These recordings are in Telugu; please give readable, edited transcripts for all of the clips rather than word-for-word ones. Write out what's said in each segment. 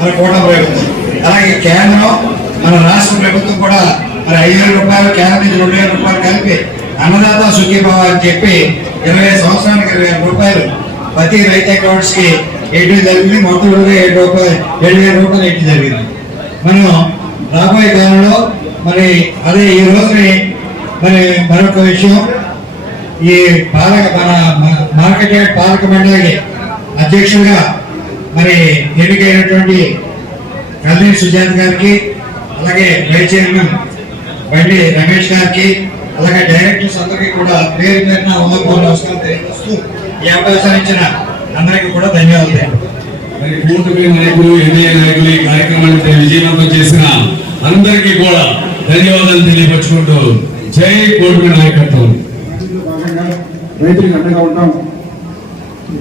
మన కోట ప్రభుత్వం అలాగే కేంద్రం మన రాష్ట్ర ప్రభుత్వం కూడా మరి 5,000 రూపాయలు కేంద్రం నుంచి 2,000 రూపాయలు కలిపి అన్నదాత సుఖీభవ అని చెప్పి 20 సంవత్సరానికి 20,000 రూపాయలు ప్రతి రైతు అకౌంట్స్ కి వేయడం జరిగింది. మొత్తం 7,000 రూపాయలు వేయడం జరిగింది. మనం రాబోయే కాలంలో మరి అదే ఈ రోజుని మరి మరొక విషయం, ఈ మన మార్కెట్ యార్డ్ పాలక మండలి అధ్యక్షుడిగా మరి ఎన్నికైనటువంటి కల్లేని సుజాత గారికి, అలాగే వైస్ చైర్మన్ బండి రమేష్ గారికి, అలాగే డైరెక్టర్స్ అందరికీ కూడా పేరు పేరున నమస్కారం తెలియజేస్తూ ఈ అవకాశాన్ని ఇచ్చిన అందరికీ కూడా ధన్యవాదాలు. మరి కూటమి నాయకులు, ఎన్డీఏ నాయకులు ఈ కార్యక్రమాన్ని విజయవంతం చేసిన అందరికీ కూడా ధన్యవాదాలు తెలియపరుచుకుంటూ జై కూటమి నాయకత్వం. రైతులకు అండగా ఉంటాం,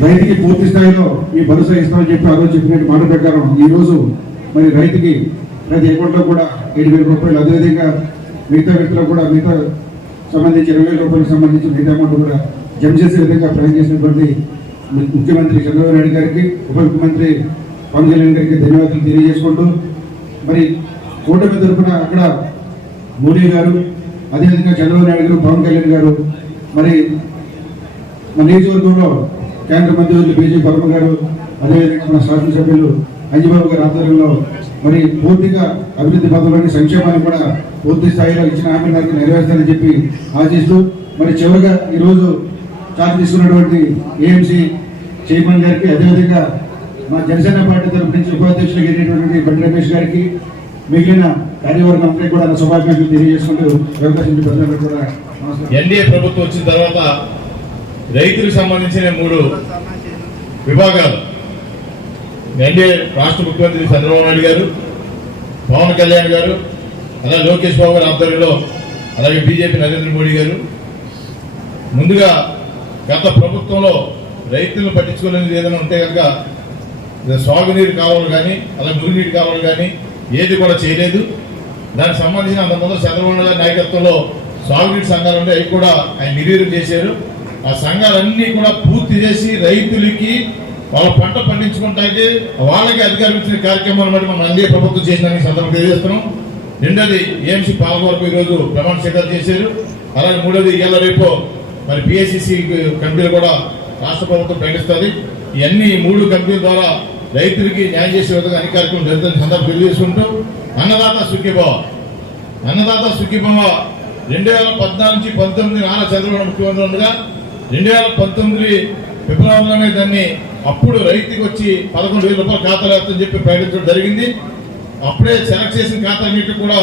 రైతుకి పూర్తి స్థాయిలో ఈ భరోసా ఇస్తామని చెప్పి ఆ రోజు చెప్పినట్టు మాట ప్రకారం ఈ రోజు మరి రైతుకి ప్రతి అకౌంట్లో కూడా 7,000 రూపాయలు, అదేవిధంగా మిగతా వ్యక్తులకు కూడా మిగతా సంబంధించి 20,000 రూపాయలకు సంబంధించి మిగతా అమౌంట్ కూడా జమ చేసే విధంగా ప్లాన్ చేసినటువంటి ముఖ్యమంత్రి చంద్రబాబు నాయుడు గారికి, ఉప ముఖ్యమంత్రి పవన్ కళ్యాణ్ గారికి ధన్యవాదాలు తెలియజేసుకుంటూ మరి కూటమి తరఫున అక్కడ మోడీ గారు, అదేవిధంగా చంద్రబాబు నాయుడు గారు, పవన్ కళ్యాణ్ గారు, మరి మన నియోజకవర్గంలో కేంద్ర మంత్రివర్యులు బీజేపీ వర్మ గారు, అదేవిధంగా మన శాసనసభ్యులు అంజబాబు గారి ఆధ్వర్యంలో మరి పూర్తిగా అభివృద్ధి పథకంలోని సంక్షేమాన్ని కూడా పూర్తి స్థాయిలో ఇచ్చిన హామీలను నెరవేర్చాలని చెప్పి ఆశిస్తూ మరి చివరిగా ఈరోజు చార్జ్ తీసుకున్నటువంటి ఏఎంసీ చైర్మన్ గారికి, అదేవిధంగా మా జనసేన పార్టీ తరఫు నుంచి ఉపాధ్యక్షులుగా ఎన్నికైనటువంటి బండి రమేష్ గారికి, మిగిలిన కార్యవర్గం అందరికీ కూడా నా శుభాకాంక్షలు తెలియజేసుకుంటూ అవకాశం కూడా ఎన్డీఏ ప్రభుత్వం వచ్చిన తర్వాత రైతులకు సంబంధించిన 3 విభాగాలు ఎన్డీఏ రాష్ట్ర ముఖ్యమంత్రి చంద్రబాబు నాయుడు గారు, పవన్ కళ్యాణ్ గారు, అలాగే లోకేష్ బాబు గారి ఆధ్వర్యంలో, అలాగే బీజేపీ నరేంద్ర మోడీ గారు ముందుగా గత ప్రభుత్వంలో రైతులను పట్టించుకోలేనిది ఏదైనా ఉంటే కనుక సాగునీరు కావాలి కానీ, అలాగే మురుగునీరు కావాలి కానీ ఏది కూడా చేయలేదు. దానికి సంబంధించిన అంతకుముందు చంద్రబాబు నాయుడు గారి నాయకత్వంలో సాగునీటి సంఘాలు ఉంటే అవి కూడా ఆయన నిర్వీర్యం చేశారు. ఆ సంఘాలన్నీ కూడా పూర్తి చేసి రైతులకి వాళ్ళ పంట పండించుకుంటానికి వాళ్ళకి అధికారం ఇచ్చిన కార్యక్రమాలు బట్టి మనం ఎన్డీఏ ప్రభుత్వం చేసిన సందర్భంగా తెలియజేస్తున్నాం. రెండోది ఏఎంసీ పాలకవర్గం ఈరోజు ప్రమాణ స్వీకారం చేశారు. అలాగే మూడోది ఇవాళ రేపు మరి పిఎస్సిసి కమిటీలు కూడా రాష్ట్ర ప్రభుత్వం ప్రకటిస్తుంది. ఇవన్నీ 3 కమిటీల ద్వారా రైతులకి న్యాయం చేసే విధంగా అన్ని కార్యక్రమం జరుగుతున్న సందర్భం తెలియజేసుకుంటూ అన్నదాత సుఖీభవ 2014 నుంచి 19 నారా చంద్రబాబు ముఖ్యమంత్రి ఉండగా 2019 ఫిబ్రవరిలోనే దాన్ని అప్పుడు రైతుకి వచ్చి 11,000 రూపాయలు ఖాతాలు వేస్తామని చెప్పి ప్రకటించడం జరిగింది. అప్పుడే సెలెక్ట్ చేసిన ఖాతాలన్నింటికి కూడా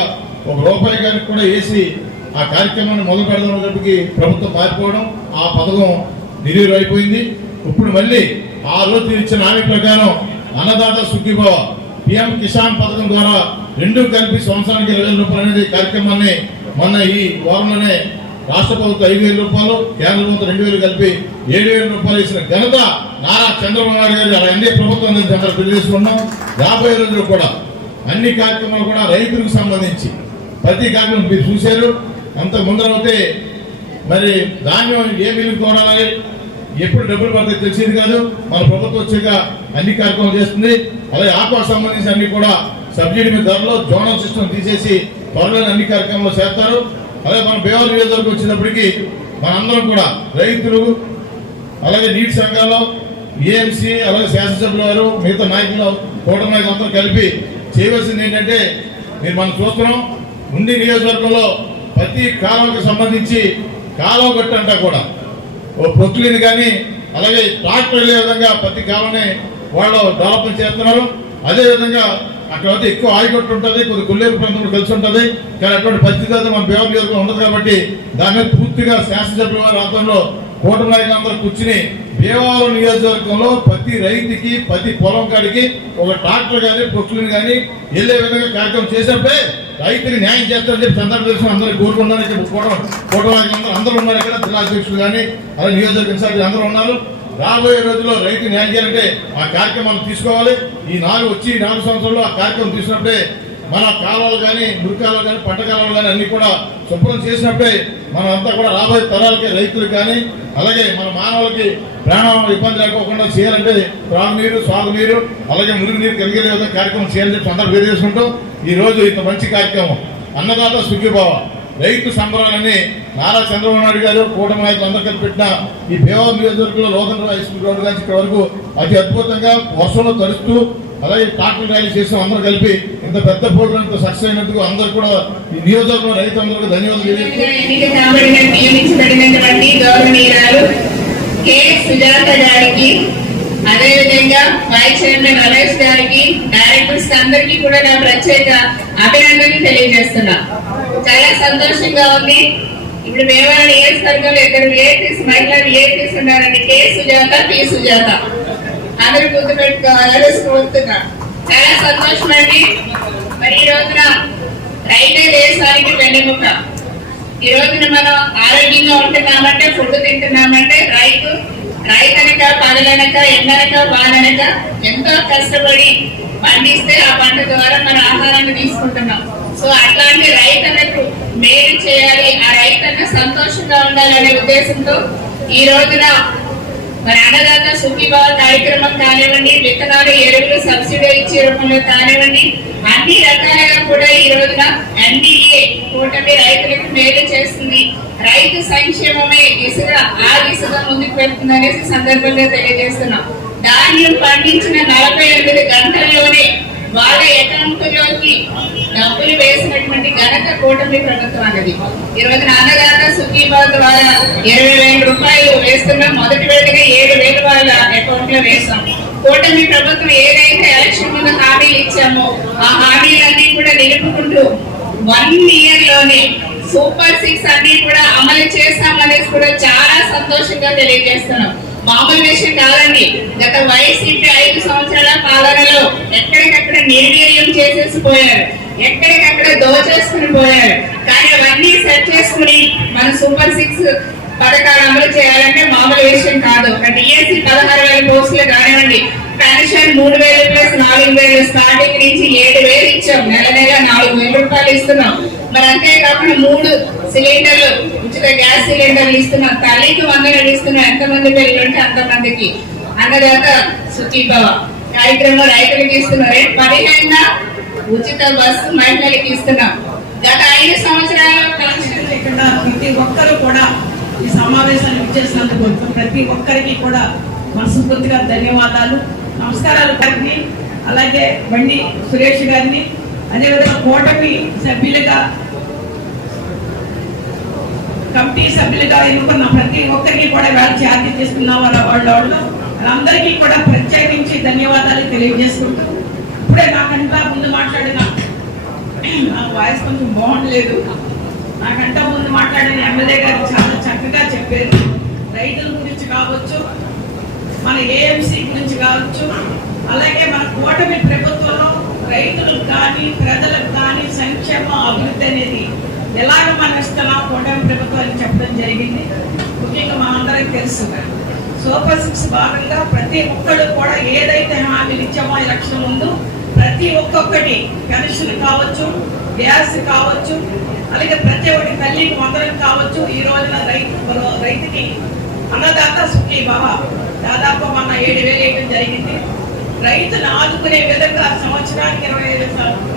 ₹1 గారికి కూడా వేసి ఆ కార్యక్రమాన్ని మొదలు పెడదామన్నప్పటికీ ప్రభుత్వం మారిపోవడం, ఆ పథకం నిర్వీర్యం అయిపోయింది. ఇప్పుడు మళ్ళీ ఆ రోజు ఇచ్చిన హామీ ప్రకారం అన్నదాత సుఖీభవ పిఎం కిసాన్ పథకం ద్వారా 2 కలిపి సంవత్సరానికి 20,000 రూపాయలు అనేది కార్యక్రమాన్ని మొన్న ఈ వారంలోనే రాష్ట్ర ప్రభుత్వం 5,000 రూపాయలు, కేంద్ర ప్రభుత్వం 2,000 కలిపి 7,000 రూపాయలు ఇచ్చిన ఘనత నారా చంద్రబాబు నాయుడు గారు ఎన్డీఏ ప్రభుత్వం తెలియజేసుకున్నాం. రాబోయే రోజుల్లో కూడా అన్ని కార్యక్రమాలు కూడా రైతులకు సంబంధించి ప్రతి కార్యక్రమం మీరు చూశారు. అంత ముందరవుతే మరి ధాన్యం ఏ మిల్లుకు తోడాలి, ఎప్పుడు డబ్బులు పడితే తెలిసేది కాదు. మన ప్రభుత్వం వచ్చాక అన్ని కార్యక్రమాలు చేస్తుంది. అలాగే ఆక్వా సంబంధించి అన్ని కూడా సబ్సిడీ మీద ధరలో జోనల్ సిస్టమ్ తీసేసి త్వరలో అన్ని కార్యక్రమాలు చేస్తారు. అలాగే మన భీమవరం నియోజకవర్గం వచ్చినప్పటికీ మనందరం కూడా రైతులు, అలాగే నీటి సంఘాలు, ఏఎంసీ, అలాగే శాసనసభ్యుల వారు, మిగతా నాయకులు, కూటమి నాయకులు అందరూ కలిపి చేయవలసింది ఏంటంటే, మీరు మనం చూస్తున్నాం ఉండి నియోజకవర్గంలో ప్రతి కాలువకి సంబంధించి కాలువ గట్టు అంటా కూడా ఓ ప్రొక్లీన్ కానీ అలాగే ట్రాక్టర్ వెళ్ళే విధంగా ప్రతి కాలువని వాళ్ళు డెవలప్మెంట్ చేస్తున్నారు. అదేవిధంగా అక్కడ ఎక్కువ ఆయకట్టు ఉంటుంది, కొద్ది కొల్లేరు ప్రాంతంలో కలిసి ఉంటుంది. కానీ అటువంటి పరిస్థితి అయితే మన భీమవరం నియోజకవర్గం ఉండదు కాబట్టి దాని మీద పూర్తిగా శాసనసభ్యుల వారి ఆధ్వర్యంలో కూటమి నాయకులందరూ కూర్చుని భీమవరం నియోజకవర్గంలో ప్రతి రైతుకి ప్రతి పొలం కాడికి ఒక ట్రాక్టర్ కానీ ప్రొక్లీన్ కానీ వెళ్ళే విధంగా కార్యక్రమం చేసినప్పుడే రైతుకి న్యాయం చేస్తారని చెప్పి సందర్భ దర్శనం అందరూ కోరుకున్నారు. కూటమి నాయకులు అందరూ ఉన్నారు. ఇక్కడ జిల్లా అధ్యక్షులు కానీ అలాగే నియోజకవర్గ ఇన్ఛార్జీలు అందరూ ఉన్నారు. రాబోయే రోజుల్లో రైతు న్యాయం చేయాలంటే ఆ కార్యక్రమాలు తీసుకోవాలి. ఈ 4 సంవత్సరాల్లో ఆ కార్యక్రమం తీసుకున్నప్పుడే మన కాలువలు కానీ, మురికాలు కానీ, పంట కాలువలు కానీ అన్ని కూడా శుభ్రం చేసినప్పుడే మనం అంతా కూడా రాబోయే తరాలకి, రైతులకు కానీ అలాగే మన మానవులకి ప్రాణం ఇబ్బంది లేకోకుండా చేయాలంటే త్రాగునీరు, సాగునీరు, అలాగే మురుగునీరు కలిగే విధంగా కార్యక్రమం చేయాలని చెప్పి అందరూ వేరు చేసుకుంటూ ఈ రోజు ఇంత మంచి కార్యక్రమం అన్నదాత సుఖీభావ రైతు సంబరాలని నారా చంద్రబాబు నాయుడు గారు కూటమి నాయకులు అందరూ కలిపి పెట్టిన ఈ భీమవరం నియోజకవర్గంలో లోకల్ హై స్కూల్ గ్రౌండ్ నుంచి ఇక్కడ వరకు అతి అద్భుతంగా వర్షంలో తడుస్తూ అలాగే ట్రాక్టర్ ర్యాలీ చేసాం. అందరూ కలిపి ఇంత పెద్ద ప్రోగ్రామ్ సక్సెస్ అయినందుకు అందరూ కూడా ఈ నియోజకవర్గం రైతులందరికీ ధన్యవాదాలు తెలియజేస్తున్నాను. అదేవిధంగా వైస్ చైర్మన్ రమేష్ గారికి, డైరెక్టర్స్ అందరికీ కూడా నా ప్రత్యేక అభినందనలు తెలియజేస్తున్నా. చాలా సంతోషంగా ఉంది. ఇప్పుడు భీమవరం నియోజకవర్గంలో 2 విఐపీస్, మహిళా విఐపీస్ ఉన్నారండి. కే సుజాత, పి సుజాత. అందరూ గుర్తు పెట్టుకోవాలని కోరుతున్నా. చాలా సంతోషం అండి. మరి ఈ రోజున రైతే దేశానికి వెన్నెముక. ఈ రోజున మనం ఆరోగ్యంగా ఉంటున్నామంటే, ఫుడ్ తింటున్నామంటే రైతనక, పగలనక, ఎండనక, వాననక ఎంతో కష్టపడి పండిస్తే ఆ పంట ద్వారా మనం ఆహారాన్ని తీసుకుంటున్నాం. సో అట్లాంటి రైతన్నకు మేలు చేయాలి, ఆ రైతన్న సంతోషంగా ఉండాలనే ఉద్దేశంతో ఈ రోజున మరి అన్నదాత సుఖీభావ కార్యక్రమం కానివ్వండి, విత్తనాలు, ఎరువులు సబ్సిడీ ఇచ్చే రూపంలో కానివ్వండి, అన్ని రకాలుగా కూడా ఈ రోజున ఎన్డీఏ కూటమి రైతులకు మేలు చేస్తుంది. రైతు సంక్షేమమే ఆ దిశగా ముందుకు వెళ్తుందనేసి సందర్భంగా తెలియజేస్తున్నాం. ధాన్యం పండించిన 48 గంటల్లోనే వాళ్ళ అకౌంట్లోకి డబ్బులు వేసినటువంటి ఘనత కూటమి ప్రభుత్వం అన్నది. ఈ రోజున అన్నదాత సుఖీభావ ద్వారా 20,000 రూపాయలు వేస్తున్నాం. మొదటి విడతగా 7,000 వాళ్ళ అకౌంట్ లో వేస్తాం. కూటమి ప్రభుత్వం ఏదైతే ఎలక్షన్ ముందు హామీలు ఇచ్చామో ఆ హామీలన్నీ కూడా నిలుపుకుంటూ 1 ఇయర్ లోనే సూపర్ 6 అన్ని కూడా అమలు చేస్తామనేసి కూడా చాలా సంతోషంగా తెలియజేస్తున్నాం. మామూలు విషయం కాదండి. గత వైసీపీ 5 సంవత్సరాల పాలనలో ఎక్కడికక్కడ నిర్వీర్యం చేసేసి పోయారు, ఎక్కడికక్కడ దోచేసుకుని పోయారు. కానీ అవన్నీ సెట్ చేసుకుని మన సూపర్ 6 పథకాలు అమలు చేయాలంటే మామూలు విషయం కాదు. డిఎస్సి 16,000 పోస్టులు కానివ్వండి, పెన్షన్ 3,000 ప్లస్ 4,000 స్టార్టింగ్ నుంచి 7,000 ఇచ్చాం. నెల 4,000 రూపాయలు ఇస్తున్నాం. మరి అంతేకాకుండా 3 సిలిండర్లు, ఉచిత గ్యాస్ సిలిండర్లు ఇస్తున్నాం. తల్లికి 100 ఇస్తున్నాం. ఎంతమంది పిల్లలు ఉంటే అంతమందికి అన్నదాత సుఖీభావ కార్యక్రమం రైతులకి ఇస్తున్నారు. 15 ఉచిత బస్సు మహిళలకి ఇస్తున్నాం. గత 5 సంవత్సరాల ప్రతి ఒక్కరు కూడా ఈ సమావేశాన్ని ఇచ్చేసినందుకు ప్రతి ఒక్కరికి కూడా మనస్ఫూర్తిగా ధన్యవాదాలు, నమస్కారాలు గారిని, అలాగే బండి సురేష్ గారిని, అదేవిధంగా కూటమి సభ్యులుగా, కమిటీ సభ్యులుగా ఎన్నుకున్న ప్రతి ఒక్కరికి కూడా వాళ్ళు ఛార్జీ తీసుకున్న వాళ్ళందరికీ కూడా ప్రత్యేకించి ధన్యవాదాలు తెలియజేసుకుంటూ, ఇప్పుడే నాకంటా ముందు మాట్లాడిన నా వాయిస్ కొంచెం బాగుండలేదు. నాకంటా ముందు మాట్లాడిన ఎమ్మెల్యే గారు చాలా చక్కగా చెప్పారు. రైతుల గురించి కావచ్చు, మన ఏఎంసీ గురించి కావచ్చు, అలాగే మన కూటమి ప్రభుత్వంలో రైతులకు కానీ ప్రజలకు కానీ సంక్షేమ అభివృద్ధి అనేది ఎలాగ మనం ఇస్తున్నాం కూటమి ప్రభుత్వాన్ని చెప్పడం జరిగింది. ముఖ్యంగా మనందరికీ తెలుసు సూపర్ 6 భాగంగా ప్రతి ఒక్కరు కూడా ఏదైతే హామీలు ఇచ్చామో ఎలక్షన్ ముందు ప్రతి ఒక్కొక్కటి పెన్షన్ కావచ్చు, గ్యాస్ కావచ్చు, అలాగే ప్రతి ఒక్కటి తల్లికి 100 కావచ్చు, ఈ రోజున రైతుకి అన్నదాత సుఖీ భవ దాదాపు మన 7,000 వేయడం జరిగింది. రైతును ఆదుకునే విధంగా సంవత్సరానికి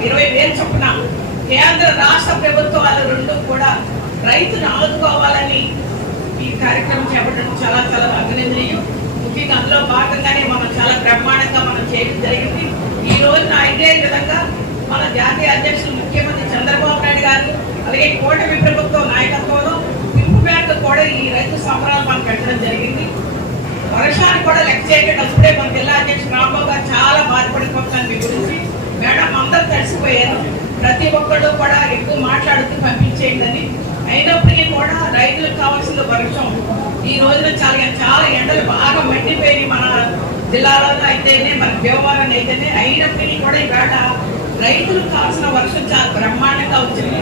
20,000 చొప్పున కేంద్ర రాష్ట్ర ప్రభుత్వాలు రెండు కూడా రైతును ఆదుకోవాలని ఈ కార్యక్రమం చేపట్టడం చాలా చాలా అభినందనీయం. ముఖ్యంగా అందులో భాగంగానే మనం చాలా బ్రహ్మాండంగా మనం చేయడం జరిగింది. ఈ రోజున ఇదే విధంగా మన జాతీయ అధ్యక్షులు ముఖ్యమంత్రి చంద్రబాబు నాయుడు గారు అలాగే కూటమి ప్రభుత్వం నాయకత్వంలో పింపు బ్యాంకు కూడా ఈ రైతు సంబరాలు మనం పెట్టడం జరిగింది. వర్షాన్ని కూడా లెక్క చేయకుండా అప్పుడే మన జిల్లా అధ్యక్షుడు రాంబాబు గారు చాలా బాధపడిపోతున్నారు మీ గురించి. మేడం అందరూ కలిసిపోయారు, ప్రతి ఒక్కళ్ళు కూడా ఎక్కువ మాట్లాడుతూ పంపించేయండి. అయినప్పటికీ కూడా రైతులకు కావాల్సిన వర్షం ఈ రోజున చాలా ఎండలు బాగా మండిపోయినాయి మన జిల్లాలో అయితేనే మన వ్యవహారం అయితేనే. అయినప్పటికీ కూడా ఇవాళ రైతులకు కావాల్సిన వర్షం చాలా బ్రహ్మాండంగా వచ్చింది.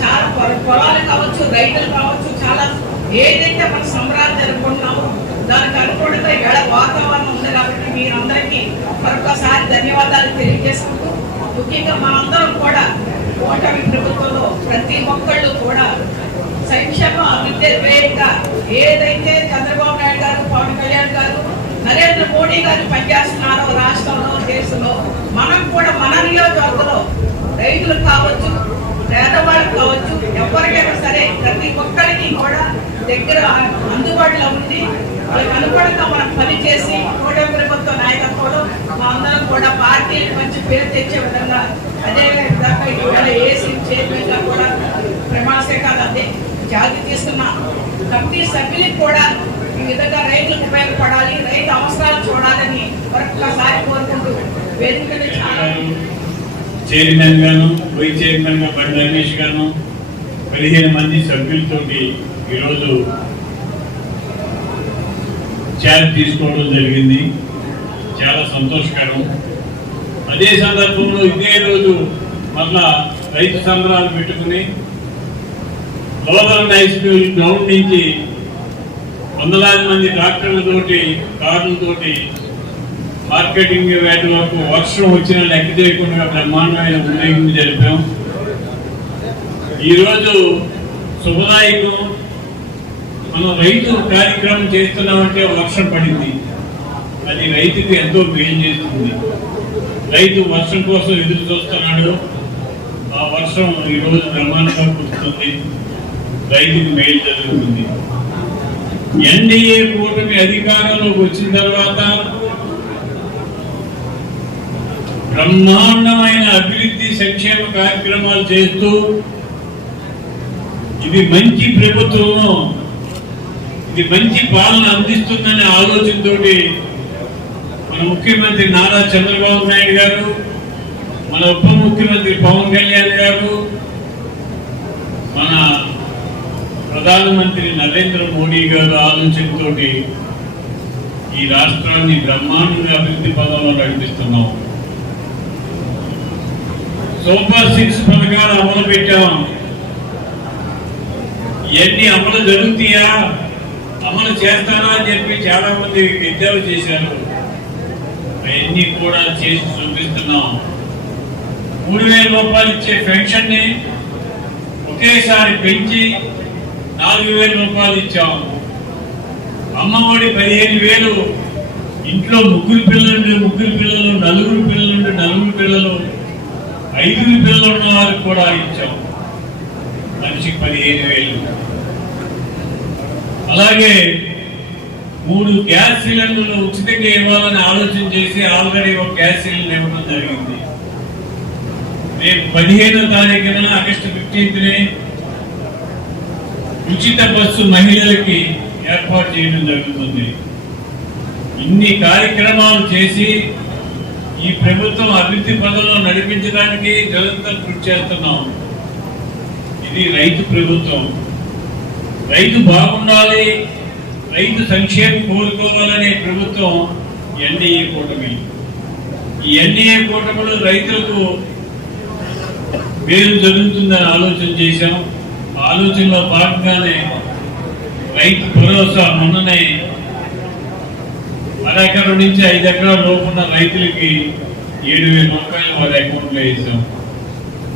చాలా పొలాలు కావచ్చు, రైతులు కావచ్చు, చాలా ఏదైతే మన సంబరాలు జరుపుకుంటున్నామో దానికి అనుకూలంగా ఇవాళ వాతావరణం ఉంది. కాబట్టి మీరందరికీ మరొకసారి ధన్యవాదాలు తెలియజేసుకుంటూ, ముఖ్యంగా మనందరం కూడా కూటమి ప్రభుత్వంలో ప్రతి ఒక్కళ్ళు కూడా సంక్షేమ అభివృద్ధి వేదికగా ఏదైతే చంద్రబాబు నాయుడు గారు, పవన్ కళ్యాణ్ గారు, నరేంద్ర మోడీ గారు పనిచేస్తున్నారో రాష్ట్రంలో దేశంలో, మనం కూడా మన నియోజకవర్గంలో రైతులకు కావచ్చు, పేదవాళ్ళకు కావచ్చు, ఎవరికైనా సరే ప్రతి ఒక్కరికి కూడా దగ్గర అందుబాటులో ఉండి వాళ్ళకి అనుకూలంగా మనం పనిచేసి కూటమి ప్రభుత్వ నాయకత్వంలో మా అందరం కూడా పార్టీలకు మంచి పేరు తెచ్చే విధంగా అదే విధంగా ఇవాళ ఏసీ చైర్మన్ గా కూడా ప్రమాణ స్వీకారం అదే జాతి తీసుకున్న కమిటీ సభ్యులకు కూడా ఈ విధంగా రైతులకు ఉపయోగపడాలి, రైతు అవసరాలు చూడాలని మరొకసారి కోరుకుంటూ వేదిక మీద చాలా చైర్మన్ గాను, వైస్ చైర్మన్ గా బండి రమేష్ గాను 15 మంది సభ్యులతోటి ఈరోజు ఛార్జ్ తీసుకోవడం జరిగింది. చాలా సంతోషకరం. అదే సందర్భంలో ఇదే రోజు మళ్ళా రైతు సంబరాలు పెట్టుకుని లోవర్ హై స్కూల్ గ్రౌండ్ నుంచి వందలాది మంది ట్రాక్టర్లతోటి, కార్లతోటి మార్కెటింగ్ వేట వరకు వర్షం వచ్చిన లెక్క చేయకుండా బ్రహ్మాండమైన ఊరేగింపు జరిపాం. ఈరోజు శుభదాయకం. మనం రైతు కార్యక్రమం చేస్తున్నామంటే వర్షం పడింది, అది రైతుకి ఎంతో మేలు చేస్తుంది. రైతు వర్షం కోసం ఎదురు చూస్తున్నాడు, ఆ వర్షం ఈరోజు బ్రహ్మాండంగా కురుస్తుంది, రైతుకు మేలు జరుగుతుంది. ఎన్డీఏ కూటమి అధికారంలోకి వచ్చిన తర్వాత బ్రహ్మాండమైన అభివృద్ధి సంక్షేమ కార్యక్రమాలు చేస్తూ ఇది మంచి ప్రభుత్వము, ఇది మంచి పాలన అందిస్తుందనే ఆలోచనతో మన ముఖ్యమంత్రి నారా చంద్రబాబు నాయుడు గారు, మన ఉప ముఖ్యమంత్రి పవన్ కళ్యాణ్ గారు, మన ప్రధానమంత్రి నరేంద్ర మోడీ గారు ఆలోచనతో ఈ రాష్ట్రాన్ని బ్రహ్మాండంగా అభివృద్ధి పదంలో నడిపిస్తున్నాం. సూపర్ 6 పథకాలు అమలు పెట్టాం. ఇవన్నీ అమలు జరుగుతాయా, అమలు చేస్తానా అని చెప్పి చాలా మంది ఎద్దేవా చేశారు. అవన్నీ కూడా చేసి చూపిస్తున్నాం. 3,000 రూపాయలు ఇచ్చే పెన్షన్ ని ఒకేసారి పెంచి 4,000 రూపాయలు ఇచ్చాం. అమ్మఒడి 15,000, ఇంట్లో ముగ్గురు పిల్లలు, నలుగురు పిల్లలు, 5 పిల్లలు ఉన్న వారికి కూడా ఇచ్చాం. మనిషికి 15,000. అలాగే 3 గ్యాస్ సిలిండర్లు ఉచితంగా ఇవ్వాలని ఆలోచన చేసి ఆల్రెడీ ఒక గ్యాస్ సిలిండర్ ఇవ్వడం జరిగింది. రేపు 15వ తారీఖున ఆగస్టు 15ని ఉచిత బస్సు మహిళలకి ఏర్పాటు చేయడం జరుగుతుంది. ఇన్ని కార్యక్రమాలు చేసి ఈ ప్రభుత్వం అభివృద్ధి పదంలో నడిపించడానికి నిరంతరం కృషి చేస్తున్నాం. ఇది రైతు ప్రభుత్వం. రైతు బాగుండాలి, రైతు సంక్షేమం కోరుకోవాలనే ప్రభుత్వం ఎన్డీఏ కూటమి. ఈ ఎన్డీఏ కూటమిలో రైతులకు మేలు జరుగుతుందని ఆలోచన చేశాం. ఆలోచనలో భాగంగానే రైతు భరోసా మొన్ననే 1 ఎకరం నుంచి 5 ఎకరాల లోపున్న రైతులకి 7,000 రూపాయలు వారి అకౌంట్లో వేసాం.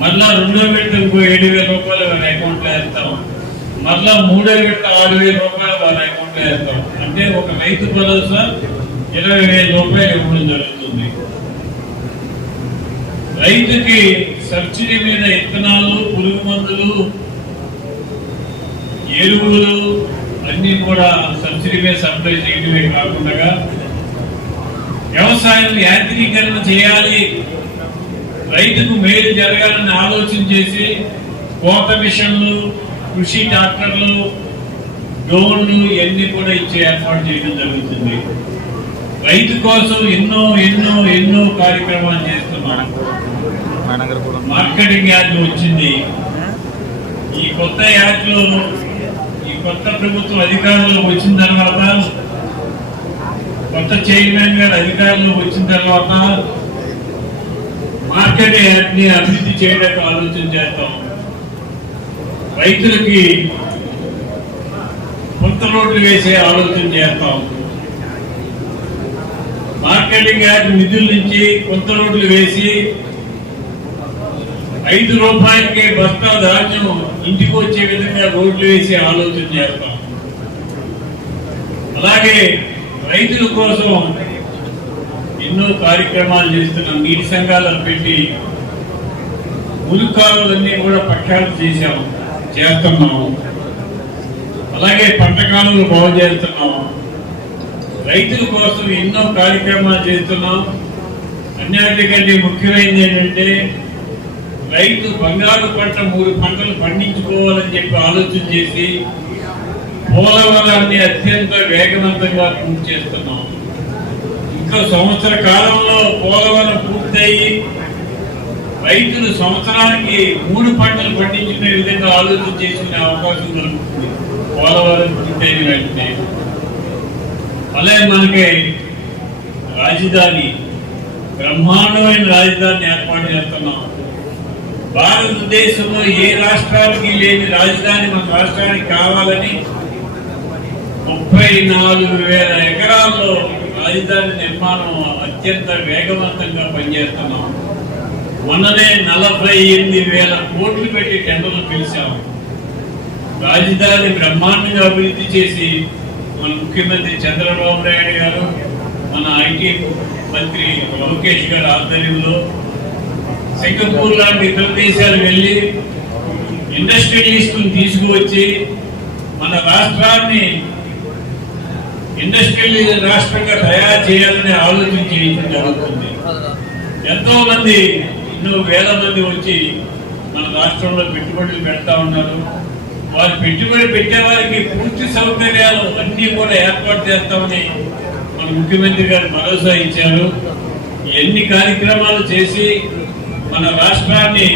మరలా 2వ విడత ఇంకో 7,000 రూపాయలు వారి అకౌంట్లో వేస్తాం. మరలా 3వ విడత 6,000 రూపాయలు వారి అకౌంట్ వేస్తాం. అంటే ఒక రైతు భరోసా 20,000 రూపాయలు ఇవ్వడం జరుగుతుంది. రైతుకి సబ్సిడీ మీద విత్తనాలు, పురుగు మందులు, ఎరువులు అన్ని కూడా సబ్సిడీ మీద సప్లై చేయడమే కాకుండా వ్యవసాయం యాంత్రీకరణ చేయాలి, రైతుకు మేలు జరగాలని ఆలోచన చేసి కోత మిషన్లు, కృషి ట్రాక్టర్లు, డ్రోన్లు ఇవన్నీ కూడా ఇచ్చే ఏర్పాటు చేయడం జరుగుతుంది. రైతు కోసం ఎన్నో ఎన్నో ఎన్నో కార్యక్రమాలు చేస్తున్నాం. మార్కెటింగ్ యార్డ్ వచ్చింది. ఈ కొత్త యార్డ్లో ఈ కొత్త ప్రభుత్వం అధికారంలో వచ్చిన తర్వాత, కొత్త చైర్మన్ గారు అధికారంలో వచ్చిన తర్వాత మార్కెట్ యార్డ్ని అభివృద్ధి చేయడానికి ఆలోచన చేస్తాం. రైతులకి కొత్త రోడ్లు వేసే ఆలోచన చేస్తాం. మార్కెటింగ్ యార్డ్ నిధుల నుంచి కొత్త రోడ్లు వేసి 5 రూపాయలకి బస్తా ధాన్యం ఇంటికి వచ్చే విధంగా రోడ్లు వేసి ఆలోచన చేస్తాం. అలాగే రైతుల కోసం ఎన్నో కార్యక్రమాలు చేస్తున్నాం. నీటి సంఘాలను పెట్టి ములుకాలన్నీ కూడా పక్షాలు చేస్తున్నాము. అలాగే పంట కాలువలు బాగు చేస్తున్నాం. రైతుల కోసం ఎన్నో కార్యక్రమాలు చేస్తున్నాం. అన్నిటికంటే ముఖ్యమైనది ఏంటంటే రైతు బంగారు పంట 3 పంటలు పండించుకోవాలని చెప్పి ఆలోచన చేసి పోలవరాన్ని అత్యంత వేగవంతంగా పూర్తి చేస్తున్నాం. ఇంకా సంవత్సర కాలంలో పోలవరం పూర్తయి రైతులు సంవత్సరానికి 3 పంటలు పండించుకునే విధంగా ఆలోచన చేసుకునే అవకాశం కలుగుతుంది పోలవరం పూర్తయిన వెంటనే. అలాగే మనకి రాజధాని, బ్రహ్మాండమైన రాజధాని ఏర్పాటు చేస్తున్నాం. భారతదేశంలో ఏ రాష్ట్రానికి లేని రాజధాని మన రాష్ట్రానికి కావాలని 34,000 ఎకరాల్లో రాజధాని నిర్మాణం అత్యంత వేగవంతంగా పనిచేస్తున్నాం. మొన్ననే 48,000 కోట్లు పెట్టి టెండర్లు పిలిచాము. రాజధాని బ్రహ్మాండంగా అభివృద్ధి చేసి మన ముఖ్యమంత్రి చంద్రబాబు నాయుడు గారు, మన ఐటీ మంత్రి లోకేష్ గారి ఆధ్వర్యంలో సింగపూర్ లాంటి ఇతర దేశాలు వెళ్ళి ఇండస్ట్రియలిస్టులను తీసుకువచ్చి మన రాష్ట్రాన్ని ఇండస్ట్రియల్ రాష్ట్రంగా తయారు చేయాలని ఆలోచన చేయడం జరుగుతుంది. ఎంతో మంది, ఎన్నో వేల మంది వచ్చి మన రాష్ట్రంలో పెట్టుబడులు పెడతా ఉన్నారు. వారు పెట్టుబడి పెట్టే వారికి పూర్తి సౌకర్యాలు అన్నీ కూడా ఏర్పాటు చేస్తామని మన ముఖ్యమంత్రి గారు భరోసా ఇచ్చారు. ఎన్ని కార్యక్రమాలు చేసి మన రాష్ట్రాన్ని